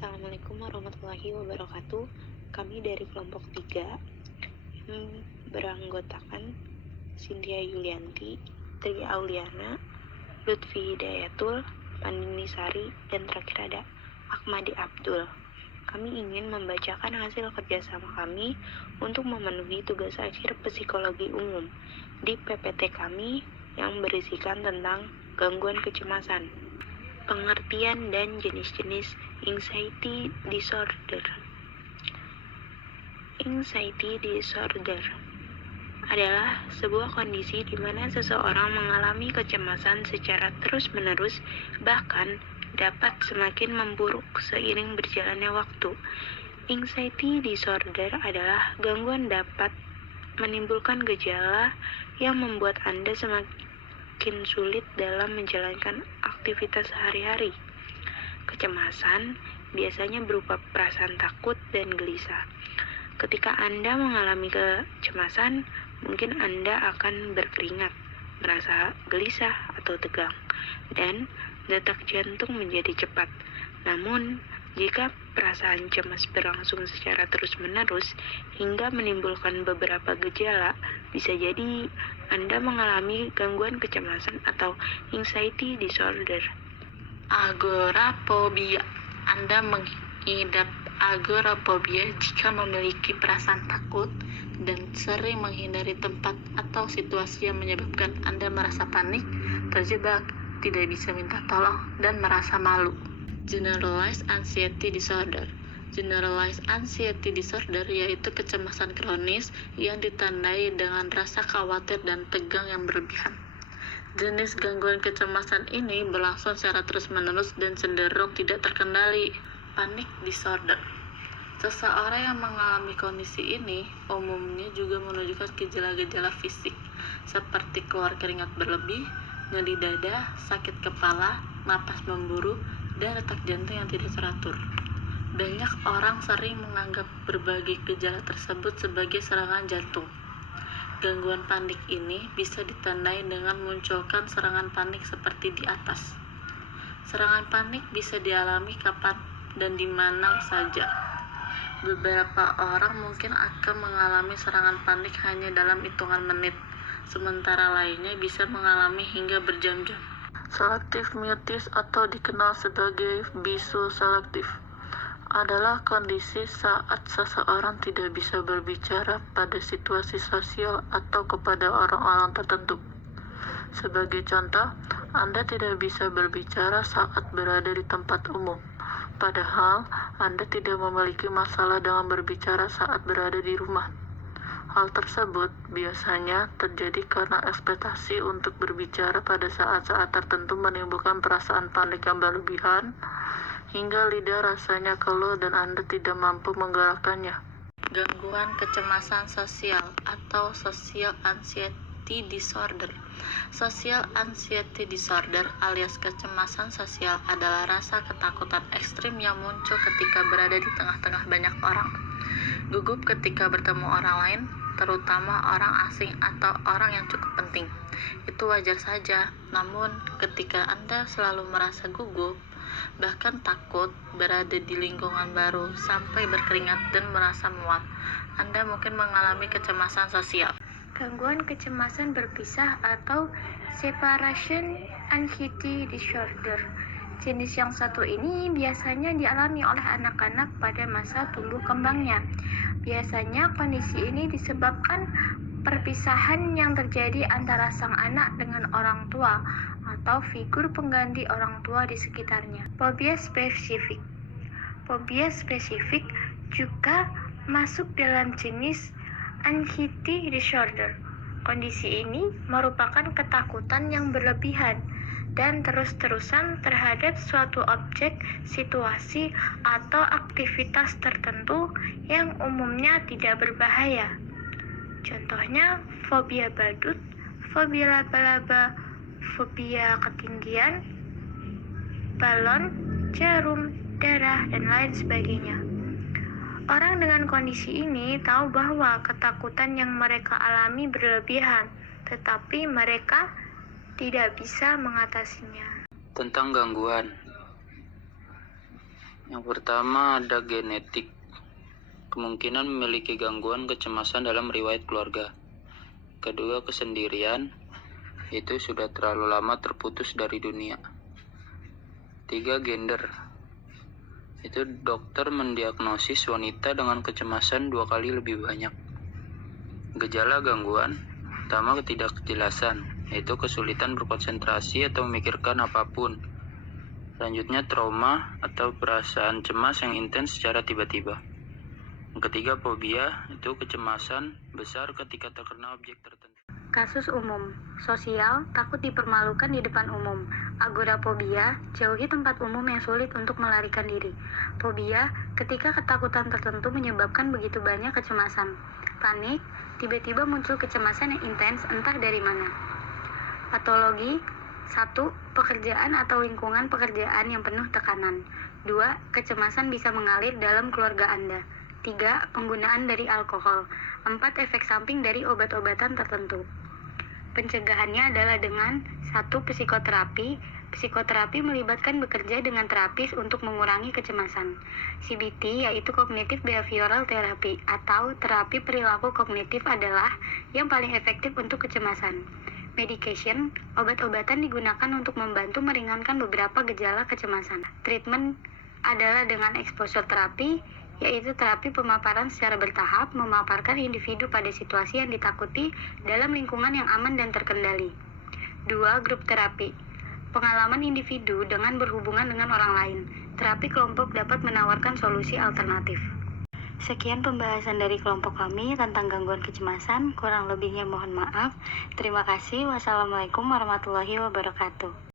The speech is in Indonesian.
Assalamualaikum warahmatullahi wabarakatuh. Kami dari kelompok 3 yang beranggotakan Cynthia Yulianti, Tri Auliana, Lutfi Hidayatul, Pandini Sari, dan terakhir ada Ahmadi Abdul. Kami ingin membacakan hasil kerjasama kami untuk memenuhi tugas akhir psikologi umum di PPT kami yang berisikan tentang gangguan kecemasan, pengertian dan jenis-jenis anxiety disorder. Anxiety disorder adalah sebuah kondisi di mana seseorang mengalami kecemasan secara terus-menerus, bahkan dapat semakin memburuk seiring berjalannya waktu. Anxiety disorder adalah gangguan dapat menimbulkan gejala yang membuat Anda semakin sulit dalam menjalankan aktivitas sehari-hari. Kecemasan biasanya berupa perasaan takut dan gelisah. Ketika Anda mengalami kecemasan, mungkin Anda akan berkeringat, merasa gelisah atau tegang, dan detak jantung menjadi cepat. Namun, jika perasaan cemas berlangsung secara terus-menerus hingga menimbulkan beberapa gejala, bisa jadi Anda mengalami gangguan kecemasan atau anxiety disorder. Agorafobia. Anda mengidap agorafobia jika memiliki perasaan takut dan sering menghindari tempat atau situasi yang menyebabkan Anda merasa panik, terjebak, tidak bisa minta tolong, dan merasa malu. Generalized anxiety disorder. Generalized anxiety disorder yaitu kecemasan kronis yang ditandai dengan rasa khawatir dan tegang yang berlebihan. Jenis gangguan kecemasan ini berlangsung secara terus-menerus dan cenderung tidak terkendali. Panic disorder. Seseorang yang mengalami kondisi ini umumnya juga menunjukkan gejala-gejala fisik seperti keluar keringat berlebih, nyeri dada, sakit kepala, napas memburu, dan detak jantung yang tidak teratur. Banyak orang sering menganggap berbagai gejala tersebut sebagai serangan jantung. Gangguan panik ini bisa ditandai dengan munculkan serangan panik seperti di atas. Serangan panik bisa dialami kapan dan di mana saja. Beberapa orang mungkin akan mengalami serangan panik hanya dalam hitungan menit, sementara lainnya bisa mengalami hingga berjam-jam. Selective mutisme atau dikenal sebagai bisu selektif adalah kondisi saat seseorang tidak bisa berbicara pada situasi sosial atau kepada orang-orang tertentu. Sebagai contoh, Anda tidak bisa berbicara saat berada di tempat umum, padahal Anda tidak memiliki masalah dengan berbicara saat berada di rumah. Hal tersebut biasanya terjadi karena ekspektasi untuk berbicara pada saat-saat tertentu menimbulkan perasaan panik yang berlebihan, hingga lidah rasanya keluh dan Anda tidak mampu menggerakkannya. Gangguan kecemasan sosial atau social anxiety disorder. Social anxiety disorder alias kecemasan sosial adalah rasa ketakutan ekstrim yang muncul ketika berada di tengah-tengah banyak orang. Gugup ketika bertemu orang lain, terutama orang asing atau orang yang cukup penting. Itu wajar saja, namun ketika Anda selalu merasa gugup, bahkan takut berada di lingkungan baru sampai berkeringat dan merasa mual, Anda mungkin mengalami kecemasan sosial. Gangguan kecemasan berpisah atau separation anxiety disorder. Jenis yang satu ini biasanya dialami oleh anak-anak pada masa tumbuh kembangnya. Biasanya kondisi ini disebabkan perpisahan yang terjadi antara sang anak dengan orang tua atau figur pengganti orang tua di sekitarnya. Fobia spesifik. Fobia spesifik juga masuk dalam jenis anxiety disorder. Kondisi ini merupakan ketakutan yang berlebihan dan terus-terusan terhadap suatu objek, situasi, atau aktivitas tertentu yang umumnya tidak berbahaya. Contohnya fobia badut, fobia laba-laba, fobia ketinggian, balon, jarum, darah, dan lain sebagainya. Orang dengan kondisi ini tahu bahwa ketakutan yang mereka alami berlebihan, tetapi mereka tidak bisa mengatasinya. Tentang gangguan Yang pertama ada genetik. Kemungkinan memiliki gangguan kecemasan dalam riwayat keluarga. Kedua, kesendirian. Itu sudah terlalu lama terputus dari dunia. 3, gender. Itu dokter mendiagnosis wanita dengan kecemasan 2 kali lebih banyak. Gejala gangguan. Pertama, ketidakjelasan, yaitu kesulitan berkonsentrasi atau memikirkan apapun. Selanjutnya, trauma atau perasaan cemas yang intens secara tiba-tiba. Yang ketiga, fobia, itu kecemasan besar ketika terkena objek tertentu. Kasus umum, sosial, takut dipermalukan di depan umum. Agorafobia, jauhi tempat umum yang sulit untuk melarikan diri. Fobia, ketika ketakutan tertentu menyebabkan begitu banyak kecemasan. Panik, tiba-tiba muncul kecemasan yang intens entah dari mana. Patologi, 1. Pekerjaan atau lingkungan pekerjaan yang penuh tekanan. 2. Kecemasan bisa mengalir dalam keluarga Anda. 3. Penggunaan dari alkohol. 4. Efek samping dari obat-obatan tertentu. Pencegahannya adalah dengan 1. Psikoterapi. Psikoterapi melibatkan bekerja dengan terapis untuk mengurangi kecemasan. CBT yaitu Cognitive Behavioral Therapy atau terapi perilaku kognitif adalah yang paling efektif untuk kecemasan. Medication, obat-obatan digunakan untuk membantu meringankan beberapa gejala kecemasan. Treatment adalah dengan exposure terapi, yaitu terapi pemaparan secara bertahap memaparkan individu pada situasi yang ditakuti dalam lingkungan yang aman dan terkendali. 2. Grup terapi, pengalaman individu dengan berhubungan dengan orang lain. Terapi kelompok dapat menawarkan solusi alternatif. Sekian pembahasan dari kelompok kami tentang gangguan kecemasan. Kurang lebihnya mohon maaf. Terima kasih. Wassalamualaikum warahmatullahi wabarakatuh.